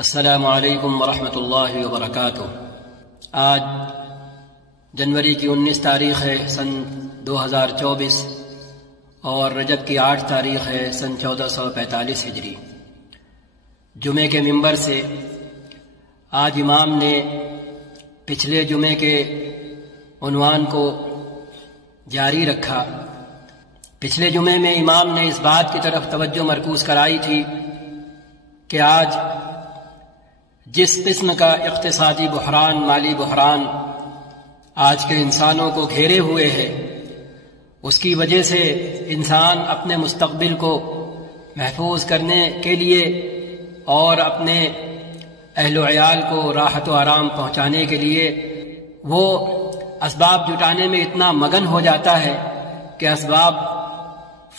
السلام علیکم ورحمۃ اللہ وبرکاتہ۔ آج جنوری کی 19 تاریخ ہے سن 2024 اور رجب کی 8 تاریخ ہے سن 1445 ہجری۔ جمعے کے منبر سے آج امام نے پچھلے جمعے کے عنوان کو جاری رکھا۔ پچھلے جمعے میں امام نے اس بات کی طرف توجہ مرکوز کرائی تھی کہ آج جس قسم کا اقتصادی بحران، مالی بحران آج کے انسانوں کو گھیرے ہوئے ہے، اس کی وجہ سے انسان اپنے مستقبل کو محفوظ کرنے کے لیے اور اپنے اہل و عیال کو راحت و آرام پہنچانے کے لیے وہ اسباب جٹانے میں اتنا مگن ہو جاتا ہے کہ اسباب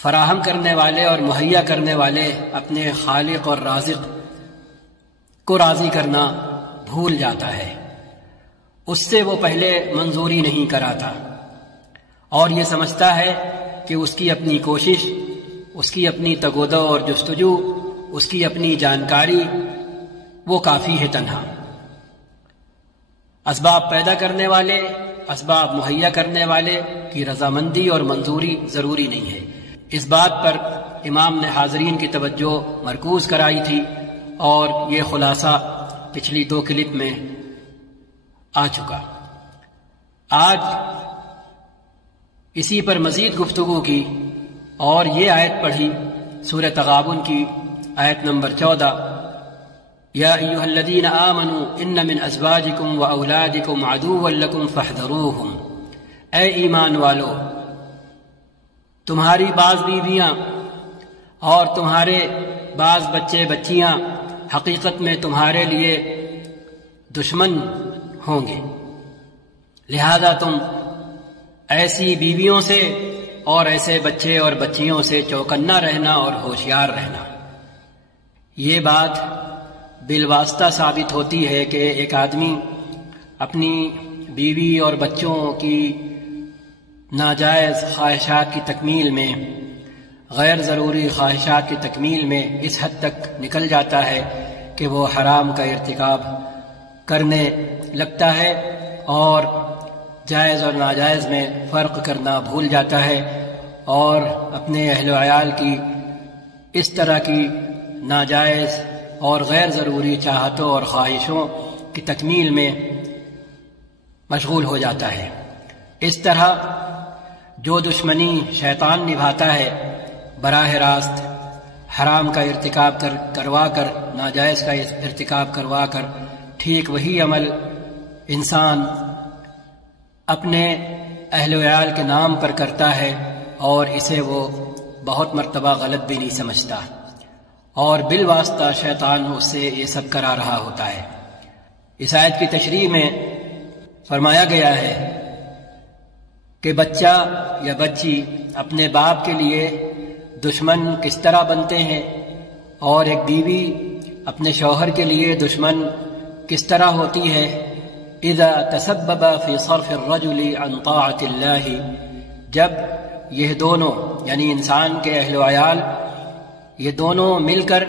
فراہم کرنے والے اور مہیا کرنے والے اپنے خالق اور رازق کو راضی کرنا بھول جاتا ہے۔ اس سے وہ پہلے منظوری نہیں کراتا اور یہ سمجھتا ہے کہ اس کی اپنی کوشش، اس کی اپنی تگودو اور جستجو، اس کی اپنی جانکاری وہ کافی ہے تنہا۔ اسباب پیدا کرنے والے، اسباب مہیا کرنے والے کی رضامندی اور منظوری ضروری نہیں ہے۔ اس بات پر امام نے حاضرین کی توجہ مرکوز کرائی تھی اور یہ خلاصہ پچھلی 2 کلپ میں آ چکا۔ آج اسی پر مزید گفتگو کی اور یہ آیت پڑھی سورہ تغابن کی آیت نمبر 14، یا ایھا الذین آمنوا ان من ازواجکم واولادکم عدوا لکم فاحذروہم۔ اے ایمان والو، تمہاری بعض بیویاں اور تمہارے بعض بچے بچیاں حقیقت میں تمہارے لیے دشمن ہوں گے، لہذا تم ایسی بیویوں سے اور ایسے بچے اور بچیوں سے چوکنا رہنا اور ہوشیار رہنا۔ یہ بات بالواسطہ ثابت ہوتی ہے کہ ایک آدمی اپنی بیوی اور بچوں کی ناجائز خواہشات کی تکمیل میں، غیر ضروری خواہشات کی تکمیل میں اس حد تک نکل جاتا ہے کہ وہ حرام کا ارتکاب کرنے لگتا ہے اور جائز اور ناجائز میں فرق کرنا بھول جاتا ہے اور اپنے اہل و عیال کی اس طرح کی ناجائز اور غیر ضروری چاہتوں اور خواہشوں کی تکمیل میں مشغول ہو جاتا ہے۔ اس طرح جو دشمنی شیطان نبھاتا ہے براہ راست حرام کا ارتکاب کروا کر، ناجائز کا ارتکاب کروا کر، ٹھیک وہی عمل انسان اپنے اہل و عیال کے نام پر کرتا ہے اور اسے وہ بہت مرتبہ غلط بھی نہیں سمجھتا اور بالواسطہ شیطان اس سے یہ سب کرا رہا ہوتا ہے۔ اس آیت کی تشریح میں فرمایا گیا ہے کہ بچہ یا بچی اپنے باپ کے لیے دشمن کس طرح بنتے ہیں اور ایک بیوی اپنے شوہر کے لیے دشمن کس طرح ہوتی ہے۔ اذا تسبب فی صرف الرجل عن طاعت اللہ، جب یہ دونوں یعنی انسان کے اہل و عیال یہ دونوں مل کر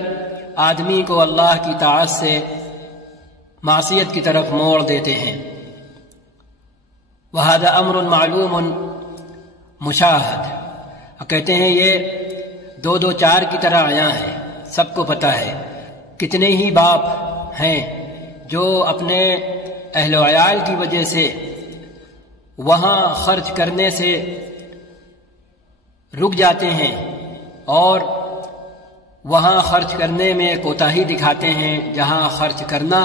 آدمی کو اللہ کی طاعت سے معصیت کی طرف موڑ دیتے ہیں۔ وَهَذَا أَمْرٌ مَعْلُومٌ مُشَاهَدٌ، کہتے ہیں یہ 2 4 کی طرح آیا ہے، سب کو پتہ ہے۔ کتنے ہی باپ ہیں جو اپنے اہل و عیال کی وجہ سے وہاں خرچ کرنے سے رک جاتے ہیں اور وہاں خرچ کرنے میں کوتاہی دکھاتے ہیں جہاں خرچ کرنا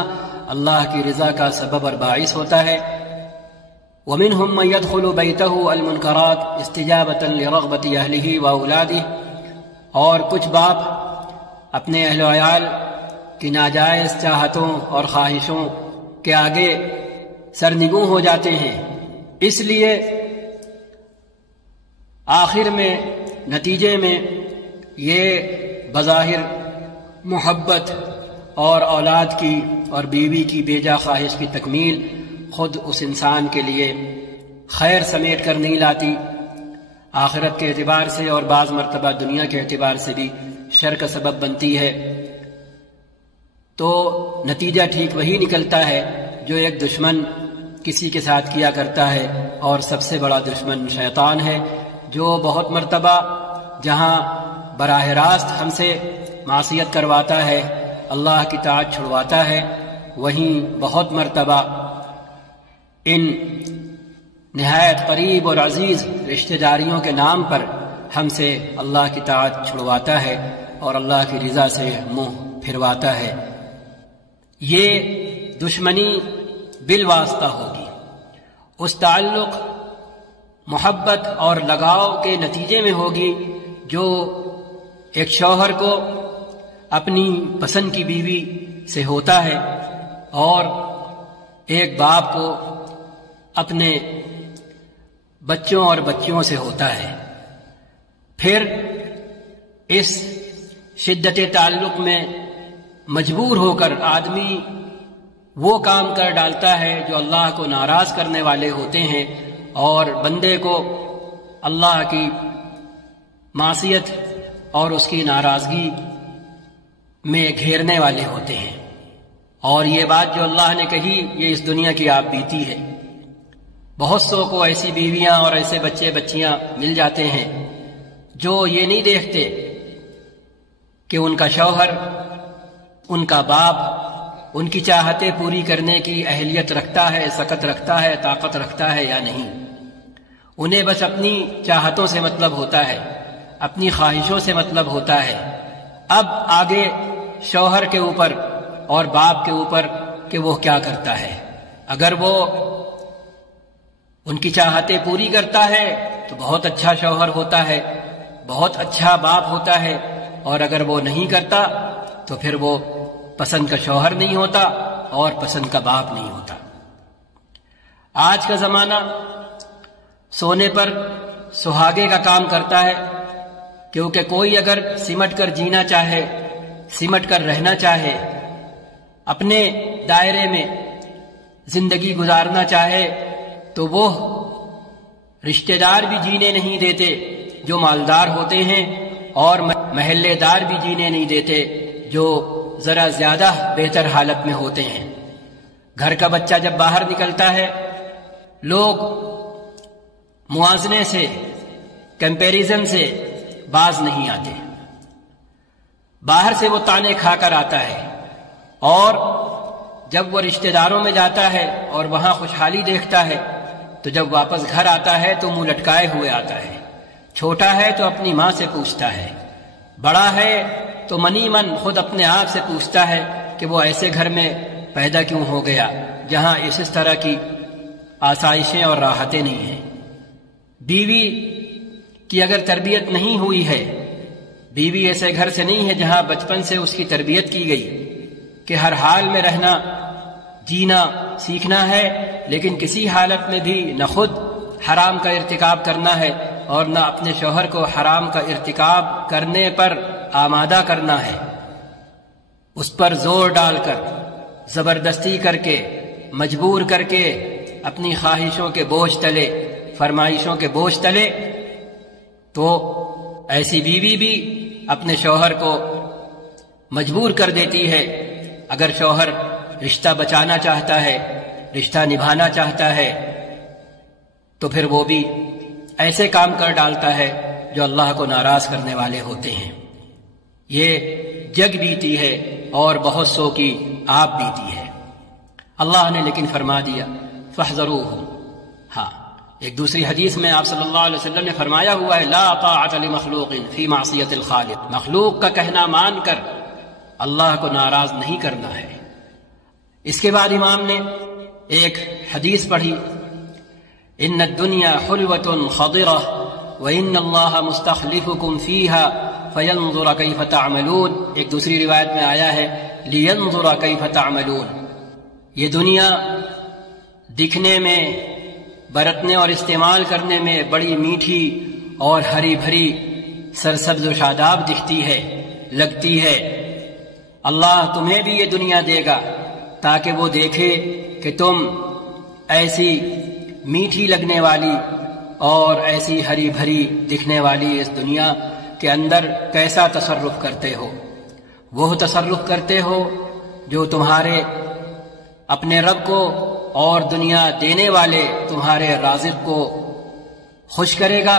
اللہ کی رضا کا سبب اور باعث ہوتا ہے۔ وَمِنْهُمْ مَنْ يَدْخُلُ بَيْتَهُ الْمُنْكَرَاتِ اسْتِجَابَةً لِرَغْبَةِ أَهْلِهِ وَأَوْلَادِهِ، اور کچھ باپ اپنے اہل و عیال کی ناجائز چاہتوں اور خواہشوں کے آگے سرنگوں ہو جاتے ہیں، اس لیے آخر میں نتیجے میں یہ بظاہر محبت اور اولاد کی اور بیوی کی بیجا خواہش کی تکمیل خود اس انسان کے لیے خیر سمیٹ کر نہیں لاتی، آخرت کے اعتبار سے اور بعض مرتبہ دنیا کے اعتبار سے بھی شر کا سبب بنتی ہے۔ تو نتیجہ ٹھیک وہی نکلتا ہے جو ایک دشمن کسی کے ساتھ کیا کرتا ہے، اور سب سے بڑا دشمن شیطان ہے، جو بہت مرتبہ جہاں براہ راست ہم سے معصیت کرواتا ہے، اللہ کی طاعت چھڑواتا ہے، وہیں بہت مرتبہ ان نہایت قریب اور عزیز رشتہ داریوں کے نام پر ہم سے اللہ کی طاعت چھڑواتا ہے اور اللہ کی رضا سے منہ پھرواتا ہے۔ یہ دشمنی بالواسطہ ہوگی، اس تعلق محبت اور لگاؤ کے نتیجے میں ہوگی جو ایک شوہر کو اپنی پسند کی بیوی سے ہوتا ہے اور ایک باپ کو اپنے بچوں اور بچیوں سے ہوتا ہے۔ پھر اس شدت تعلق میں مجبور ہو کر آدمی وہ کام کر ڈالتا ہے جو اللہ کو ناراض کرنے والے ہوتے ہیں اور بندے کو اللہ کی معصیت اور اس کی ناراضگی میں گھیرنے والے ہوتے ہیں۔ اور یہ بات جو اللہ نے کہی یہ اس دنیا کی آپ بیتی ہے۔ بہت سو کو ایسی بیویاں اور ایسے بچے بچیاں مل جاتے ہیں جو یہ نہیں دیکھتے کہ ان کا شوہر، ان کا باپ ان کی چاہتیں پوری کرنے کی اہلیت رکھتا ہے، سکت رکھتا ہے، طاقت رکھتا ہے یا نہیں۔ انہیں بس اپنی چاہتوں سے مطلب ہوتا ہے، اپنی خواہشوں سے مطلب ہوتا ہے۔ اب آگے شوہر کے اوپر اور باپ کے اوپر کہ وہ کیا کرتا ہے۔ اگر وہ ان کی چاہتیں پوری کرتا ہے تو بہت اچھا شوہر ہوتا ہے، بہت اچھا باپ ہوتا ہے، اور اگر وہ نہیں کرتا تو پھر وہ پسند کا شوہر نہیں ہوتا اور پسند کا باپ نہیں ہوتا۔ آج کا زمانہ سونے پر سہاگے کا کام کرتا ہے، کیونکہ کوئی اگر سمٹ کر جینا چاہے، سمٹ کر رہنا چاہے، اپنے دائرے میں زندگی گزارنا چاہے تو وہ رشتہ دار بھی جینے نہیں دیتے جو مالدار ہوتے ہیں، اور محلے دار بھی جینے نہیں دیتے جو ذرا زیادہ بہتر حالت میں ہوتے ہیں۔ گھر کا بچہ جب باہر نکلتا ہے لوگ موازنے سے، کمپیریزن سے باز نہیں آتے، باہر سے وہ تانے کھا کر آتا ہے، اور جب وہ رشتہ داروں میں جاتا ہے اور وہاں خوشحالی دیکھتا ہے تو جب واپس گھر آتا ہے تو منہ لٹکائے ہوئے آتا ہے۔ چھوٹا ہے تو اپنی ماں سے پوچھتا ہے، بڑا ہے تو منی من خود اپنے آپ سے پوچھتا ہے کہ وہ ایسے گھر میں پیدا کیوں ہو گیا جہاں اس طرح کی آسائشیں اور راحتیں نہیں ہیں۔ بیوی کی اگر تربیت نہیں ہوئی ہے، بیوی ایسے گھر سے نہیں ہے جہاں بچپن سے اس کی تربیت کی گئی کہ ہر حال میں رہنا، جینا سیکھنا ہے، لیکن کسی حالت میں بھی نہ خود حرام کا ارتکاب کرنا ہے اور نہ اپنے شوہر کو حرام کا ارتکاب کرنے پر آمادہ کرنا ہے، اس پر زور ڈال کر، زبردستی کر کے، مجبور کر کے، اپنی خواہشوں کے بوجھ تلے، فرمائشوں کے بوجھ تلے، تو ایسی بیوی بھی اپنے شوہر کو مجبور کر دیتی ہے۔ اگر شوہر رشتہ بچانا چاہتا ہے، رشتہ نبھانا چاہتا ہے، تو پھر وہ بھی ایسے کام کر ڈالتا ہے جو اللہ کو ناراض کرنے والے ہوتے ہیں۔ یہ جگ بیتی ہے اور بہت سو کی آپ بیتی ہے۔ اللہ نے لیکن فرما دیا فاحذروہ۔ ہاں، ایک دوسری حدیث میں آپ صلی اللہ علیہ وسلم نے فرمایا ہوا ہے لا طاعت لمخلوق فی معصیت الخالق، مخلوق کا کہنا مان کر اللہ کو ناراض نہیں کرنا ہے۔ اس کے بعد امام نے ایک حدیث پڑھی، ان الدنیا حلوۃ خضرہ وان اللہ مستخلفکم فیہا فینظر کیف تعملون۔ ایک دوسری روایت میں آیا ہے لینظر کیف تعملون۔ یہ دنیا دکھنے میں، برتنے اور استعمال کرنے میں بڑی میٹھی اور ہری بھری، سرسبز و شاداب دکھتی ہے، لگتی ہے۔ اللہ تمہیں بھی یہ دنیا دے گا تاکہ وہ دیکھے کہ تم ایسی میٹھی لگنے والی اور ایسی ہری بھری دکھنے والی اس دنیا کے اندر کیسا تصرف کرتے ہو۔ وہ تصرف کرتے ہو جو تمہارے اپنے رب کو اور دنیا دینے والے تمہارے رازق کو خوش کرے گا،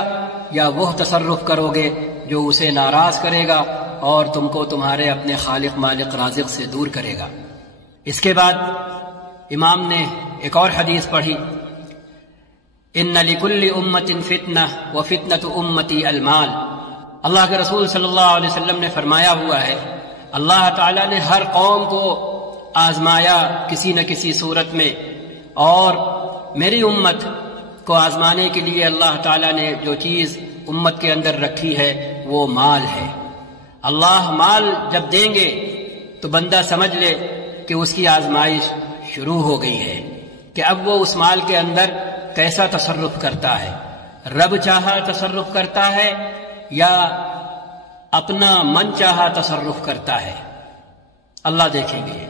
یا وہ تصرف کرو گے جو اسے ناراض کرے گا اور تم کو تمہارے اپنے خالق مالک رازق سے دور کرے گا۔ اس کے بعد امام نے ایک اور حدیث پڑھی، ان لکل امت فتنہ وفتنۃ امتی المال۔ اللہ کے رسول صلی اللہ علیہ وسلم نے فرمایا ہوا ہے، اللہ تعالیٰ نے ہر قوم کو آزمایا کسی نہ کسی صورت میں، اور میری امت کو آزمانے کے لیے اللہ تعالیٰ نے جو چیز امت کے اندر رکھی ہے وہ مال ہے۔ اللہ مال جب دیں گے تو بندہ سمجھ لے کہ اس کی آزمائش شروع ہو گئی ہے، کہ اب وہ اس مال کے اندر کیسا تصرف کرتا ہے، رب چاہا تصرف کرتا ہے یا اپنا من چاہا تصرف کرتا ہے، اللہ دیکھیں گے۔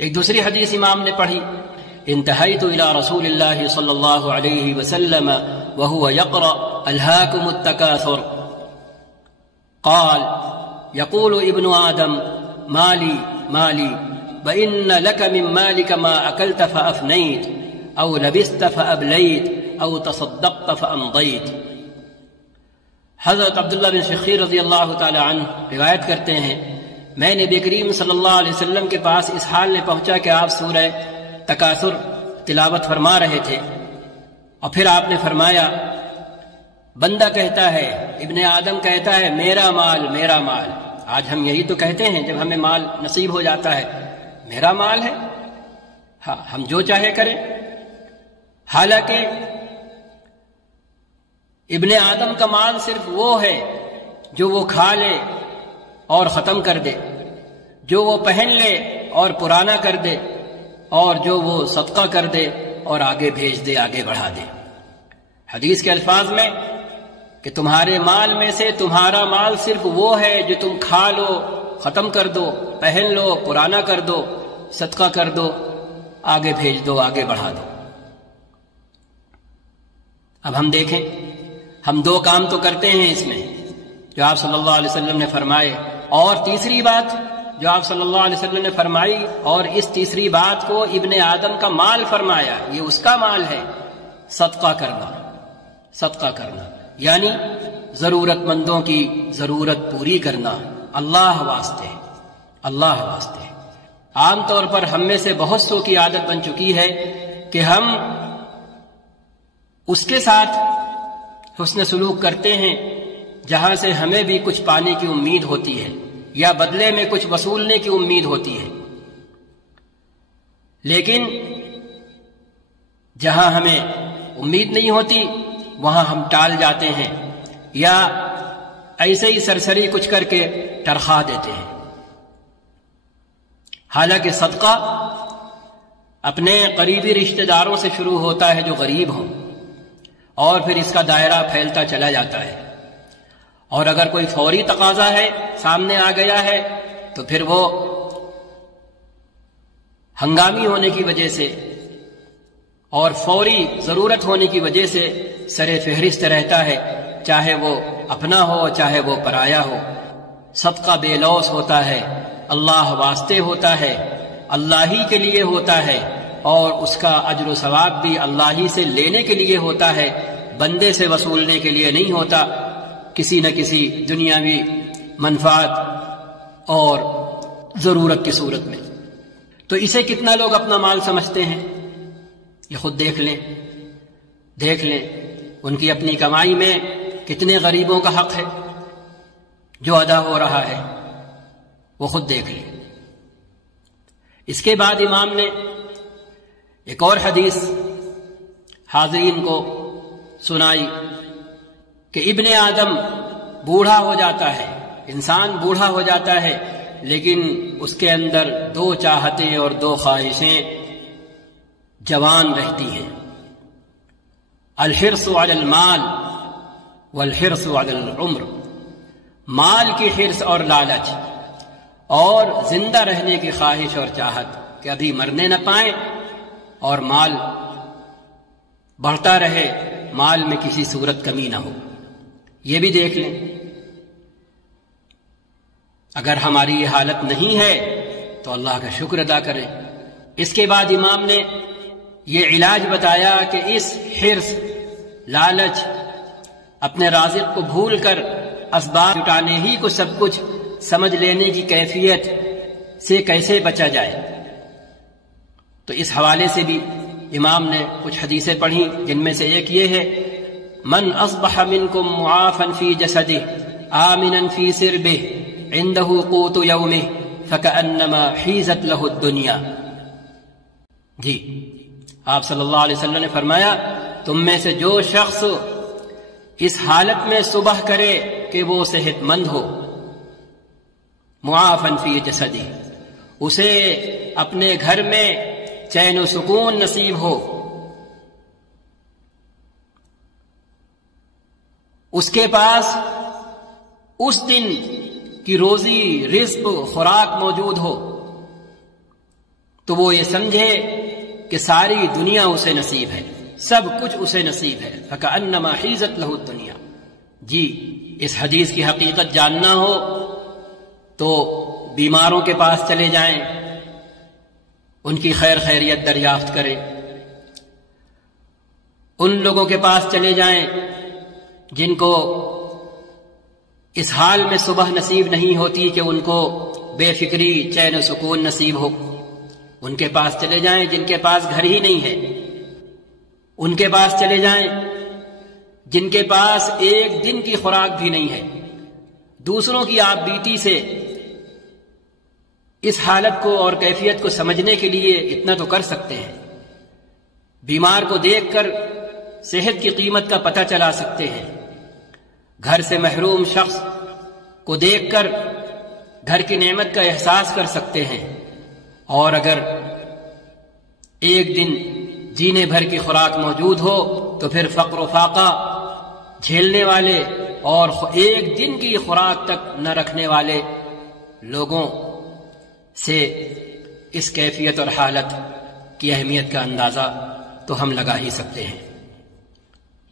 ایک دوسری حدیث امام نے پڑھی، انتہیت الی رسول اللہ صلی اللہ علیہ وسلم وهو يقرأ الهاكم التكاثر قال يقول ابن آدم مالي مالي وإن لك من مالك ما أكلت فأفنيت أو لبست فأبليت أو تصدقت فأمضيت۔ حضرت عبداللہ بن شخیر رضی اللہ تعالی عنہ روایت کرتے ہیں، میں نبی کریم صلی اللہ علیہ وسلم کے پاس اس حال میں پہنچا کہ آپ سورہ تکاثر تلاوت فرما رہے تھے، اور پھر آپ نے فرمایا، بندہ کہتا ہے، ابن آدم کہتا ہے میرا مال میرا مال۔ آج ہم یہی تو کہتے ہیں جب ہمیں مال نصیب ہو جاتا ہے، میرا مال ہے، ہاں ہم جو چاہے کریں۔ حالانکہ ابن آدم کا مال صرف وہ ہے جو وہ کھا لے اور ختم کر دے، جو وہ پہن لے اور پرانا کر دے، اور جو وہ صدقہ کر دے اور آگے بھیج دے، آگے بڑھا دے۔ حدیث کے الفاظ میں کہ تمہارے مال میں سے تمہارا مال صرف وہ ہے جو تم کھا لو، ختم کر دو، پہن لو، پرانا کر دو، صدقہ کر دو، آگے بھیج دو، آگے بڑھا دو۔ اب ہم دیکھیں، ہم دو کام تو کرتے ہیں اس میں جو آپ صلی اللہ علیہ وسلم نے فرمائے، اور تیسری بات جو آپ صلی اللہ علیہ وسلم نے فرمائی، اور اس تیسری بات کو ابن آدم کا مال فرمایا، یہ اس کا مال ہے، صدقہ کرنا۔ صدقہ کرنا یعنی ضرورت مندوں کی ضرورت پوری کرنا، اللہ واسطے، اللہ واسطے۔ عام طور پر ہم میں سے بہت سو کی عادت بن چکی ہے کہ ہم اس کے ساتھ حسن سلوک کرتے ہیں جہاں سے ہمیں بھی کچھ پانے کی امید ہوتی ہے یا بدلے میں کچھ وصولنے کی امید ہوتی ہے، لیکن جہاں ہمیں امید نہیں ہوتی وہاں ہم ٹال جاتے ہیں یا ایسے ہی سرسری کچھ کر کے ٹرخا دیتے ہیں۔ حالانکہ صدقہ اپنے قریبی رشتہ داروں سے شروع ہوتا ہے جو غریب ہوں، اور پھر اس کا دائرہ پھیلتا چلا جاتا ہے، اور اگر کوئی فوری تقاضا ہے سامنے آ گیا ہے تو پھر وہ ہنگامی ہونے کی وجہ سے اور فوری ضرورت ہونے کی وجہ سے سر فہرست رہتا ہے، چاہے وہ اپنا ہو چاہے وہ پرایا ہو۔ صدقہ بے لوث ہوتا ہے، اللہ واسطے ہوتا ہے، اللہ ہی کے لیے ہوتا ہے، اور اس کا اجر و ثواب بھی اللہ ہی سے لینے کے لیے ہوتا ہے، بندے سے وصولنے کے لیے نہیں ہوتا، کسی نہ کسی دنیاوی منفعت اور ضرورت کی صورت میں۔ تو اسے کتنا لوگ اپنا مال سمجھتے ہیں، یہ خود دیکھ لیں، دیکھ لیں ان کی اپنی کمائی میں کتنے غریبوں کا حق ہے جو ادا ہو رہا ہے، وہ خود دیکھ لیں۔ اس کے بعد امام نے ایک اور حدیث حاضرین کو سنائی کہ ابن آدم بوڑھا ہو جاتا ہے، انسان بوڑھا ہو جاتا ہے، لیکن اس کے اندر دو چاہتیں اور دو خواہشیں جوان رہتی ہیں، الحرص علی المال والحرص علی العمر، مال کی حرص اور لالچ، اور زندہ رہنے کی خواہش اور چاہت کہ ابھی مرنے نہ پائیں اور مال بڑھتا رہے، مال میں کسی صورت کمی نہ ہو۔ یہ بھی دیکھ لیں، اگر ہماری یہ حالت نہیں ہے تو اللہ کا شکر ادا کریں۔ اس کے بعد امام نے یہ علاج بتایا کہ اس حرص، لالچ، اپنے رازق کو بھول کر اسباب جٹانے ہی کو سب کچھ سمجھ لینے کی کیفیت سے کیسے بچا جائے۔ تو اس حوالے سے بھی امام نے کچھ حدیثیں پڑھی، جن میں سے ایک یہ ہے: من اصبح منکم معافا فی جسدہ آمنا فی سربہ عندہ قوت یومہ فکأنما حیزت لہ الدنیا۔ جی، آپ صلی اللہ علیہ وسلم نے فرمایا، تم میں سے جو شخص اس حالت میں صبح کرے کہ وہ صحت مند ہو، معافا فی جسدہ، اسے اپنے گھر میں چین و سکون نصیب ہو، اس کے پاس اس دن کی روزی، رزق، خوراک موجود ہو، تو وہ یہ سمجھے کہ ساری دنیا اسے نصیب ہے، سب کچھ اسے نصیب ہے۔ فَكَأَنَّمَا حِيزَتْ لَهُ الدُّنْيَا۔ جی، اس حدیث کی حقیقت جاننا ہو تو بیماروں کے پاس چلے جائیں، ان کی خیر خیریت دریافت کریں، ان لوگوں کے پاس چلے جائیں جن کو اس حال میں صبح نصیب نہیں ہوتی کہ ان کو بے فکری، چین و سکون نصیب ہو، ان کے پاس چلے جائیں جن کے پاس گھر ہی نہیں ہے، ان کے پاس چلے جائیں جن کے پاس ایک دن کی خوراک بھی نہیں ہے۔ دوسروں کی آپ بیتی سے اس حالت کو اور کیفیت کو سمجھنے کے لیے اتنا تو کر سکتے ہیں، بیمار کو دیکھ کر صحت کی قیمت کا پتہ چلا سکتے ہیں، گھر سے محروم شخص کو دیکھ کر گھر کی نعمت کا احساس کر سکتے ہیں، اور اگر ایک دن جینے بھر کی خوراک موجود ہو تو پھر فقر و فاقہ جھیلنے والے اور ایک دن کی خوراک تک نہ رکھنے والے لوگوں سے اس کیفیت اور حالت کی اہمیت کا اندازہ تو ہم لگا ہی سکتے ہیں۔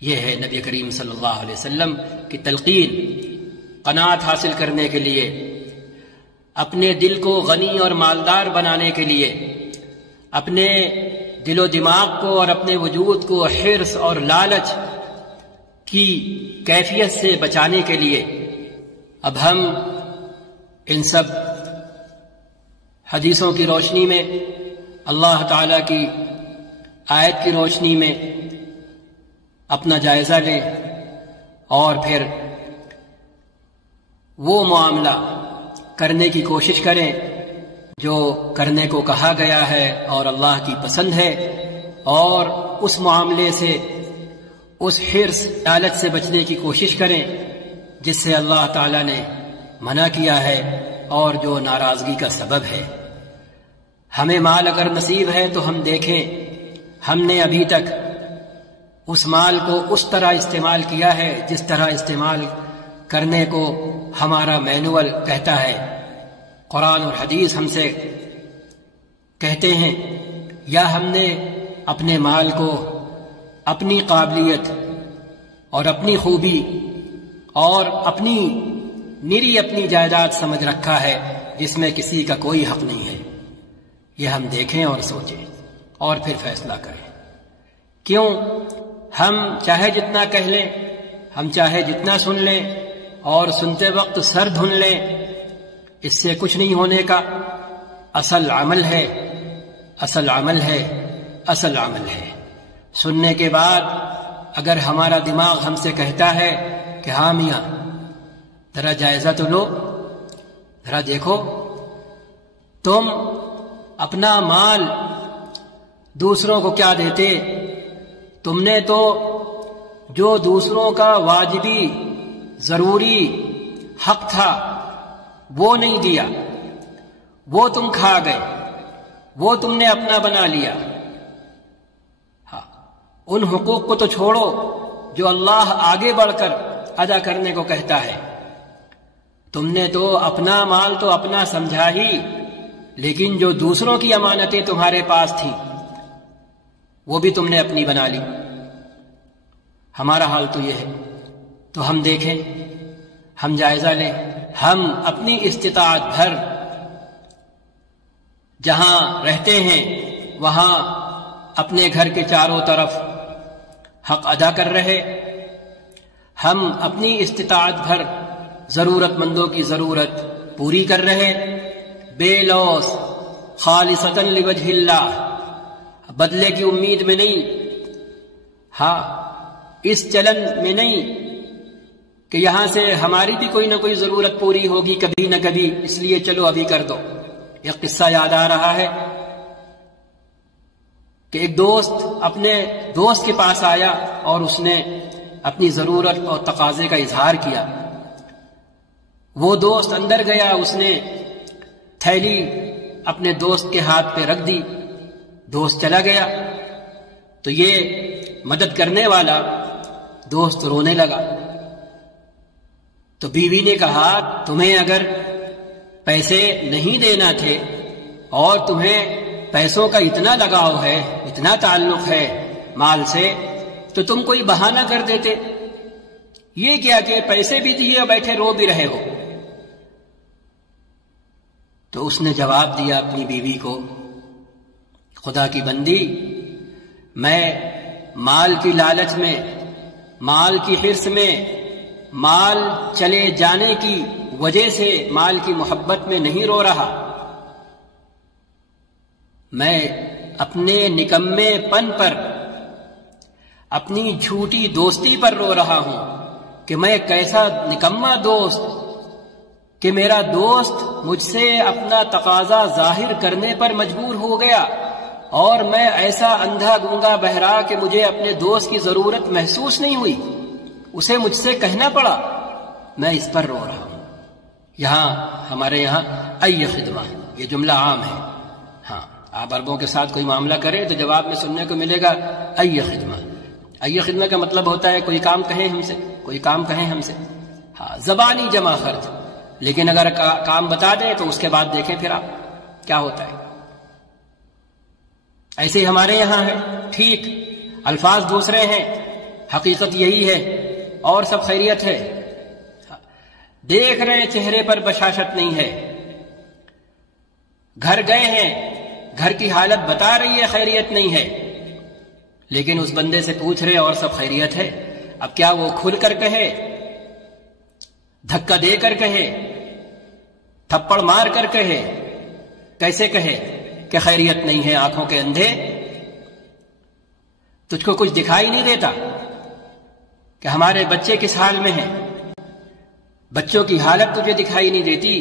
یہ ہے نبی کریم صلی اللہ علیہ وسلم کی تلقین۔ قناعت حاصل کرنے کے لیے، اپنے دل کو غنی اور مالدار بنانے کے لیے، اپنے دل و دماغ کو اور اپنے وجود کو حرص اور لالچ کی کیفیت سے بچانے کے لیے اب ہم ان سب حدیثوں کی روشنی میں، اللہ تعالی کی آیت کی روشنی میں اپنا جائزہ لیں، اور پھر وہ معاملہ کرنے کی کوشش کریں جو کرنے کو کہا گیا ہے اور اللہ کی پسند ہے، اور اس معاملے سے، اس حرص لالچ سے بچنے کی کوشش کریں جس سے اللہ تعالی نے منع کیا ہے اور جو ناراضگی کا سبب ہے۔ ہمیں مال اگر نصیب ہے تو ہم دیکھیں ہم نے ابھی تک اس مال کو اس طرح استعمال کیا ہے جس طرح استعمال کرنے کو ہمارا مینول کہتا ہے، قرآن اور حدیث ہم سے کہتے ہیں، یا ہم نے اپنے مال کو اپنی قابلیت اور اپنی خوبی اور اپنی نری اپنی جائیداد سمجھ رکھا ہے جس میں کسی کا کوئی حق نہیں ہے۔ یہ ہم دیکھیں اور سوچیں اور پھر فیصلہ کریں۔ کیوں ہم چاہے جتنا کہہ لیں، ہم چاہے جتنا سن لیں اور سنتے وقت سر دھن لیں، اس سے کچھ نہیں ہونے کا۔ اصل عمل ہے، اصل عمل ہے، اصل عمل ہے۔ سننے کے بعد اگر ہمارا دماغ ہم سے کہتا ہے کہ ہاں میاں ذرا جائزہ تو لو، ذرا دیکھو، تم اپنا مال دوسروں کو کیا دیتے، تم نے تو جو دوسروں کا واجبی ضروری حق تھا وہ نہیں دیا، وہ تم کھا گئے، وہ تم نے اپنا بنا لیا۔ ہاں، ان حقوق کو تو چھوڑو جو اللہ آگے بڑھ کر ادا کرنے کو کہتا ہے۔ تم نے تو اپنا مال تو اپنا سمجھا ہی، لیکن جو دوسروں کی امانتیں تمہارے پاس تھیں وہ بھی تم نے اپنی بنا لی۔ ہمارا حال تو یہ ہے۔ تو ہم دیکھیں، ہم جائزہ لیں، ہم اپنی استطاعت بھر جہاں رہتے ہیں وہاں اپنے گھر کے چاروں طرف حق ادا کر رہے، ہم اپنی استطاعت بھر ضرورت مندوں کی ضرورت پوری کر رہے، بے لوث خالصتاً لوجہ اللہ، بدلے کی امید میں نہیں، ہاں اس چلن میں نہیں کہ یہاں سے ہماری بھی کوئی نہ کوئی ضرورت پوری ہوگی کبھی نہ کبھی، اس لیے چلو ابھی کر دو۔ ایک قصہ یاد آ رہا ہے کہ ایک دوست اپنے دوست کے پاس آیا اور اس نے اپنی ضرورت اور تقاضے کا اظہار کیا۔ وہ دوست اندر گیا، اس نے تھیلی اپنے دوست کے ہاتھ پہ رکھ دی، دوست چلا گیا تو یہ مدد کرنے والا دوست رونے لگا۔ تو بیوی نے کہا تمہیں اگر پیسے نہیں دینا تھے اور تمہیں پیسوں کا اتنا لگاؤ ہے، اتنا تعلق ہے مال سے، تو تم کوئی بہانہ کر دیتے، یہ کیا کہ پیسے بھی دیے اور بیٹھے رو بھی رہے ہو۔ تو اس نے جواب دیا اپنی بیوی کو، خدا کی بندی، میں مال کی لالچ میں، مال کی حرص میں، مال چلے جانے کی وجہ سے، مال کی محبت میں نہیں رو رہا، میں اپنے نکمے پن پر، اپنی جھوٹی دوستی پر رو رہا ہوں کہ میں کیسا نکما دوست کہ میرا دوست مجھ سے اپنا تقاضا ظاہر کرنے پر مجبور ہو گیا، اور میں ایسا اندھا گونگا بہرا کہ مجھے اپنے دوست کی ضرورت محسوس نہیں ہوئی، اسے مجھ سے کہنا پڑا، میں اس پر رو رہا ہوں۔ یہاں ہمارے یہاں ای خدمہ، یہ جملہ عام ہے، ہاں آپ عربوں کے ساتھ کوئی معاملہ کریں تو جواب میں سننے کو ملے گا ای خدمہ۔ ای خدمہ کا مطلب ہوتا ہے کوئی کام کہیں ہم سے، کوئی کام کہیں ہم سے، ہاں زبانی جمع خرچ، لیکن اگر کام بتا دیں تو اس کے بعد دیکھیں پھر آپ کیا ہوتا ہے۔ ایسے ہی ہمارے یہاں ہے، ٹھیک الفاظ دوسرے ہیں، حقیقت یہی ہے، اور سب خیریت ہے، دیکھ رہے ہیں چہرے پر بشاشت نہیں ہے، گھر گئے ہیں، گھر کی حالت بتا رہی ہے خیریت نہیں ہے، لیکن اس بندے سے پوچھ رہے اور سب خیریت ہے۔ اب کیا وہ کھل کر کہے، دھکا دے کر کہے، تھپڑ مار کر کہے، کیسے کہے کہ خیریت نہیں ہے؟ آنکھوں کے اندھے، تجھ کو کچھ دکھائی نہیں دیتا کہ ہمارے بچے کس حال میں ہیں؟ بچوں کی حالت تجھے دکھائی نہیں دیتی،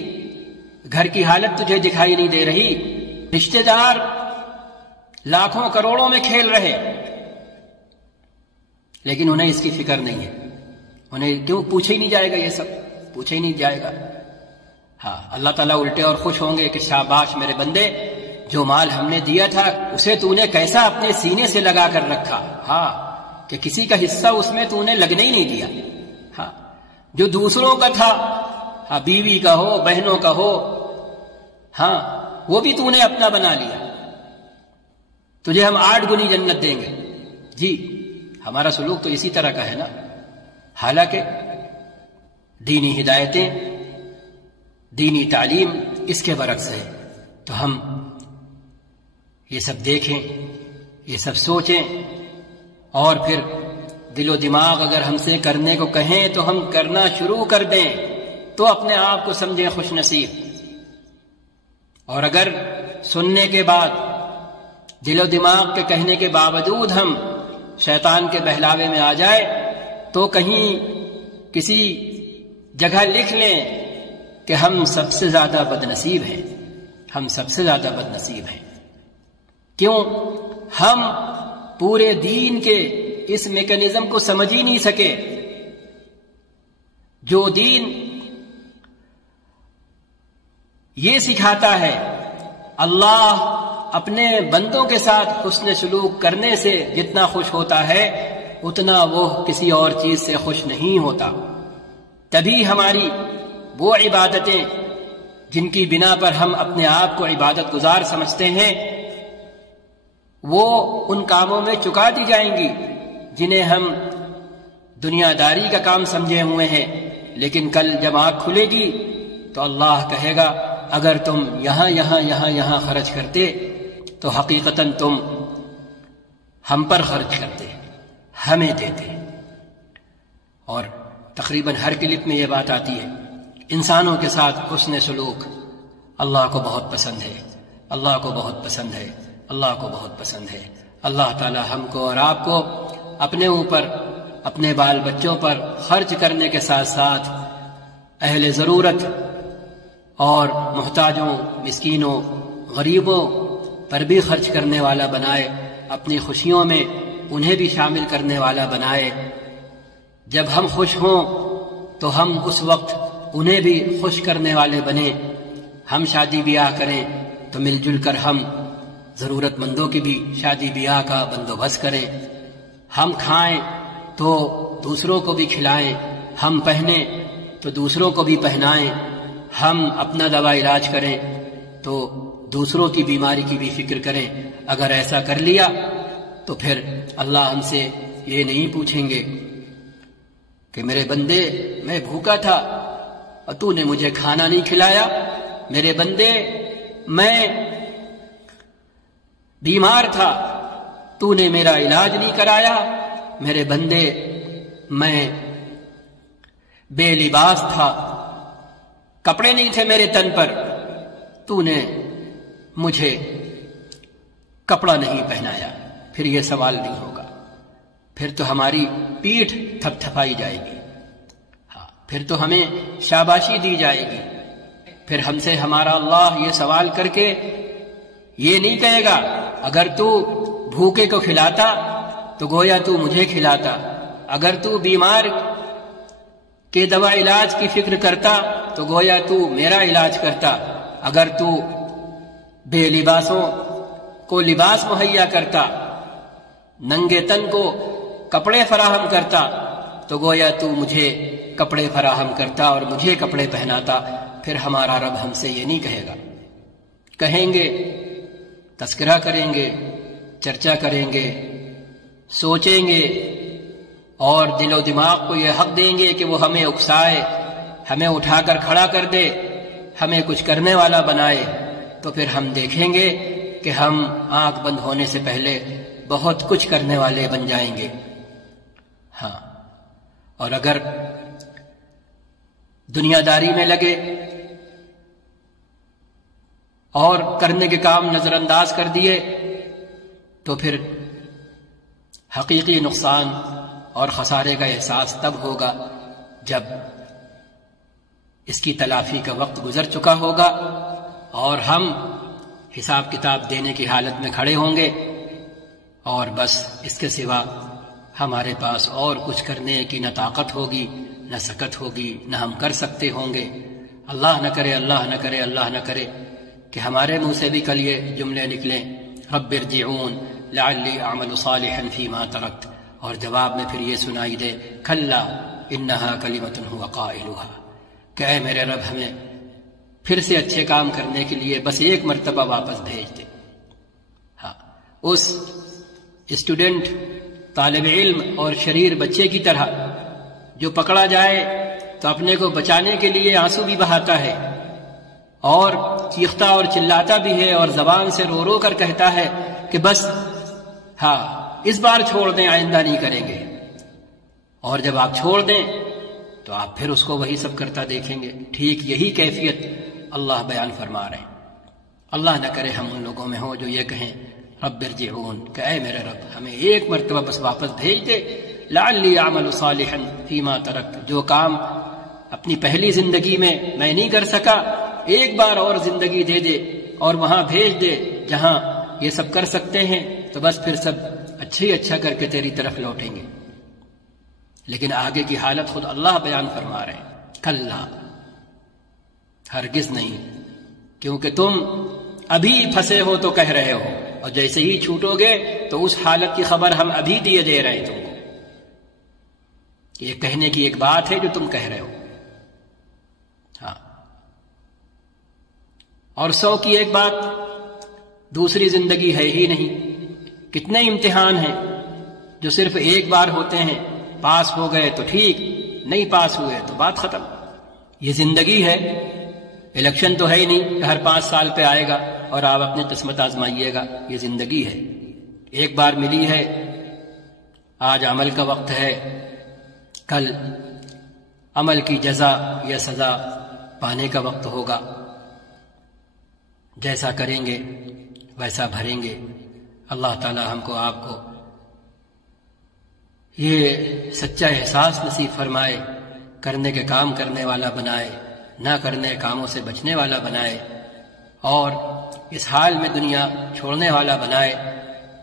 گھر کی حالت تجھے دکھائی نہیں دے رہی، رشتہ دار لاکھوں کروڑوں میں کھیل رہے، لیکن انہیں اس کی فکر نہیں ہے، انہیں کیوں پوچھے ہی نہیں جائے گا، یہ سب پوچھے ہی نہیں جائے گا۔ ہاں اللہ تعالیٰ الٹے اور خوش ہوں گے کہ شاباش میرے بندے، جو مال ہم نے دیا تھا اسے تو نے کیسا اپنے سینے سے لگا کر رکھا، ہاں کہ کسی کا حصہ اس میں تو نے لگنے ہی نہیں دیا، ہاں جو دوسروں کا تھا، ہاں بیوی کا ہو، بہنوں کا ہو، ہاں وہ بھی تو نے اپنا بنا لیا، تجھے ہم 8 گنی جنت دیں گے۔ جی ہمارا سلوک تو اسی طرح کا ہے نا، حالانکہ دینی ہدایتیں، دینی تعلیم اس کے برعکس ہے، تو ہم یہ سب دیکھیں، یہ سب سوچیں، اور پھر دل و دماغ اگر ہم سے کرنے کو کہیں تو ہم کرنا شروع کر دیں، تو اپنے آپ کو سمجھیں خوش نصیب، اور اگر سننے کے بعد دل و دماغ کے کہنے کے باوجود ہم شیطان کے بہلاوے میں آ جائے تو کہیں کسی جگہ لکھ لیں کہ ہم سب سے زیادہ بد نصیب ہیں، ہم سب سے زیادہ بد نصیب ہیں۔ کیوں؟ ہم پورے دین کے اس میکانزم کو سمجھ ہی نہیں سکے، جو دین یہ سکھاتا ہے اللہ اپنے بندوں کے ساتھ حسن سلوک کرنے سے جتنا خوش ہوتا ہے اتنا وہ کسی اور چیز سے خوش نہیں ہوتا۔ تبھی ہماری وہ عبادتیں جن کی بنا پر ہم اپنے آپ کو عبادت گزار سمجھتے ہیں وہ ان کاموں میں چکا دی جائیں گی جنہیں ہم دنیا داری کا کام سمجھے ہوئے ہیں، لیکن کل جب آنکھ کھلے گی تو اللہ کہے گا اگر تم یہاں خرچ کرتے تو حقیقتاً تم ہم پر خرچ کرتے، ہمیں دیتے۔ اور تقریباً ہر کلپ میں یہ بات آتی ہے، انسانوں کے ساتھ حسن سلوک اللہ کو بہت پسند ہے، اللہ کو بہت پسند ہے، اللہ کو بہت پسند ہے۔ اللہ تعالی ہم کو اور آپ کو اپنے اوپر، اپنے بال بچوں پر خرچ کرنے کے ساتھ ساتھ اہل ضرورت اور محتاجوں، مسکینوں، غریبوں پر بھی خرچ کرنے والا بنائے، اپنی خوشیوں میں انہیں بھی شامل کرنے والا بنائے۔ جب ہم خوش ہوں تو ہم اس وقت انہیں بھی خوش کرنے والے بنیں۔ ہم شادی بیاہ کریں تو مل جل کر ہم ضرورت مندوں کی بھی شادی بیاہ کا بندوبست کریں۔ ہم کھائیں تو دوسروں کو بھی کھلائیں، ہم پہنیں تو دوسروں کو بھی پہنائیں، ہم اپنا دوا علاج کریں تو دوسروں کی بیماری کی بھی فکر کریں۔ اگر ایسا کر لیا تو پھر اللہ ہم سے یہ نہیں پوچھیں گے کہ میرے بندے میں بھوکا تھا اور تو نے مجھے کھانا نہیں کھلایا، میرے بندے میں بیمار تھا تو نے میرا علاج نہیں کرایا، میرے بندے میں بے لباس تھا، کپڑے نہیں تھے میرے تن پر، تو نے مجھے کپڑا نہیں پہنایا۔ پھر یہ سوال نہیں ہوگا، پھر تو ہماری پیٹھ تھپ تھپائی جائے گی، ہاں پھر تو ہمیں شاباشی دی جائے گی۔ پھر ہم سے ہمارا اللہ یہ سوال کر کے یہ نہیں کہے گا اگر تو بھوکے کو کھلاتا تو گویا تو مجھے کھلاتا، اگر تو بیمار کے دوا علاج کی فکر کرتا تو گویا تو میرا علاج کرتا، اگر تو بے لباسوں کو لباس مہیا کرتا، ننگے تن کو کپڑے فراہم کرتا تو گویا تو مجھے کپڑے فراہم کرتا اور مجھے کپڑے پہناتا۔ پھر ہمارا رب ہم سے یہ نہیں کہے گا، کہیں گے، تذکرہ کریں گے، چرچا کریں گے، سوچیں گے اور دل و دماغ کو یہ حق دیں گے کہ وہ ہمیں اکسائے، ہمیں اٹھا کر کھڑا کر دے، ہمیں کچھ کرنے والا بنائے۔ تو پھر ہم دیکھیں گے کہ ہم آنکھ بند ہونے سے پہلے بہت کچھ کرنے والے بن جائیں گے۔ ہاں، اور اگر دنیا داری میں لگے اور کرنے کے کام نظر انداز کر دیے تو پھر حقیقی نقصان اور خسارے کا احساس تب ہوگا جب اس کی تلافی کا وقت گزر چکا ہوگا اور ہم حساب کتاب دینے کی حالت میں کھڑے ہوں گے، اور بس اس کے سوا ہمارے پاس اور کچھ کرنے کی نہ طاقت ہوگی، نہ سکت ہوگی، نہ ہم کر سکتے ہوں گے۔ اللہ نہ کرے، اللہ نہ کرے، اللہ نہ کرے کہ ہمارے منہ سے بھی کل یہ جملے نکلیں، رب ارجعون لعلی اعمل صالحا فیما ترکت، اور جواب میں پھر یہ سنائی دے کلا انہا کلمۃ هو قائلها، کہ اے میرے رب ہمیں پھر سے اچھے کام کرنے کے لیے بس ایک مرتبہ واپس بھیج دے۔ ہاں، اس اسٹوڈنٹ، طالب علم اور شریر بچے کی طرح جو پکڑا جائے تو اپنے کو بچانے کے لیے آنسو بھی بہاتا ہے اور چیختا اور چلاتا بھی ہے اور زبان سے رو رو کر کہتا ہے کہ بس ہاں اس بار چھوڑ دیں، آئندہ نہیں کریں گے، اور جب آپ چھوڑ دیں تو آپ پھر اس کو وہی سب کرتا دیکھیں گے۔ ٹھیک یہی کیفیت اللہ بیان فرما رہے ہیں۔ اللہ نہ کرے ہم ان لوگوں میں ہوں جو یہ کہیں رب ارجعون، کہ اے میرے رب ہمیں ایک مرتبہ بس واپس بھیج دے، لعلی اعمل صالحا فیما ترکت، جو کام اپنی پہلی زندگی میں نہیں کر سکا ایک بار اور زندگی دے دے اور وہاں بھیج دے جہاں یہ سب کر سکتے ہیں، تو بس پھر سب اچھا ہی اچھا کر کے تیری طرف لوٹیں گے۔ لیکن آگے کی حالت خود اللہ بیان فرما رہے ہیں، کلا، ہرگز نہیں، کیونکہ تم ابھی پھنسے ہو تو کہہ رہے ہو، اور جیسے ہی چھوٹو گے تو اس حالت کی خبر ہم ابھی دیے دے رہے ہیں تم کو۔ یہ کہنے کی ایک بات ہے جو تم کہہ رہے ہو، ہاں، اور 100 کی ایک بات، دوسری زندگی ہے ہی نہیں۔ کتنے امتحان ہیں جو صرف ایک بار ہوتے ہیں، پاس ہو گئے تو ٹھیک، نہیں پاس ہوئے تو بات ختم۔ یہ زندگی ہے، الیکشن تو ہے ہی نہیں کہ ہر 5 سال پہ آئے گا اور آپ اپنی قسمت آزمائیے گا. یہ زندگی ہے، ایک بار ملی ہے. آج عمل کا وقت ہے، کل عمل کی جزا یا سزا پانے کا وقت ہوگا. جیسا کریں گے ویسا بھریں گے. اللہ تعالی ہم کو آپ کو یہ سچا احساس نصیب فرمائے، کرنے کے کام کرنے والا بنائے، نہ کرنے کاموں سے بچنے والا بنائے، اور اس حال میں دنیا چھوڑنے والا بنائے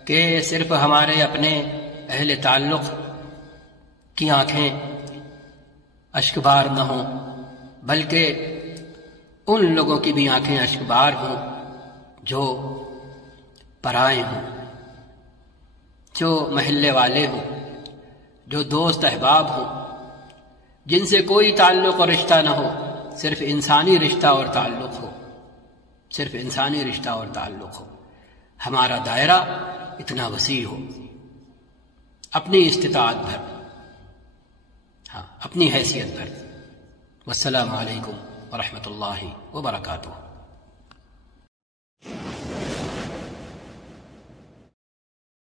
کہ صرف ہمارے اپنے اہل تعلق کی آنکھیں اشکبار نہ ہوں، بلکہ ان لوگوں کی بھی آنکھیں اشکبار ہوں جو پرائے ہوں، جو محلے والے ہوں، جو دوست احباب ہوں، جن سے کوئی تعلق اور رشتہ نہ ہو، صرف انسانی رشتہ اور تعلق ہو، صرف انسانی رشتہ اور تعلق ہو. ہمارا دائرہ اتنا وسیع ہو، اپنی استطاعت بھر، ہاں اپنی حیثیت بھر. والسلام علیکم ورحمۃ اللہ وبرکاتہ.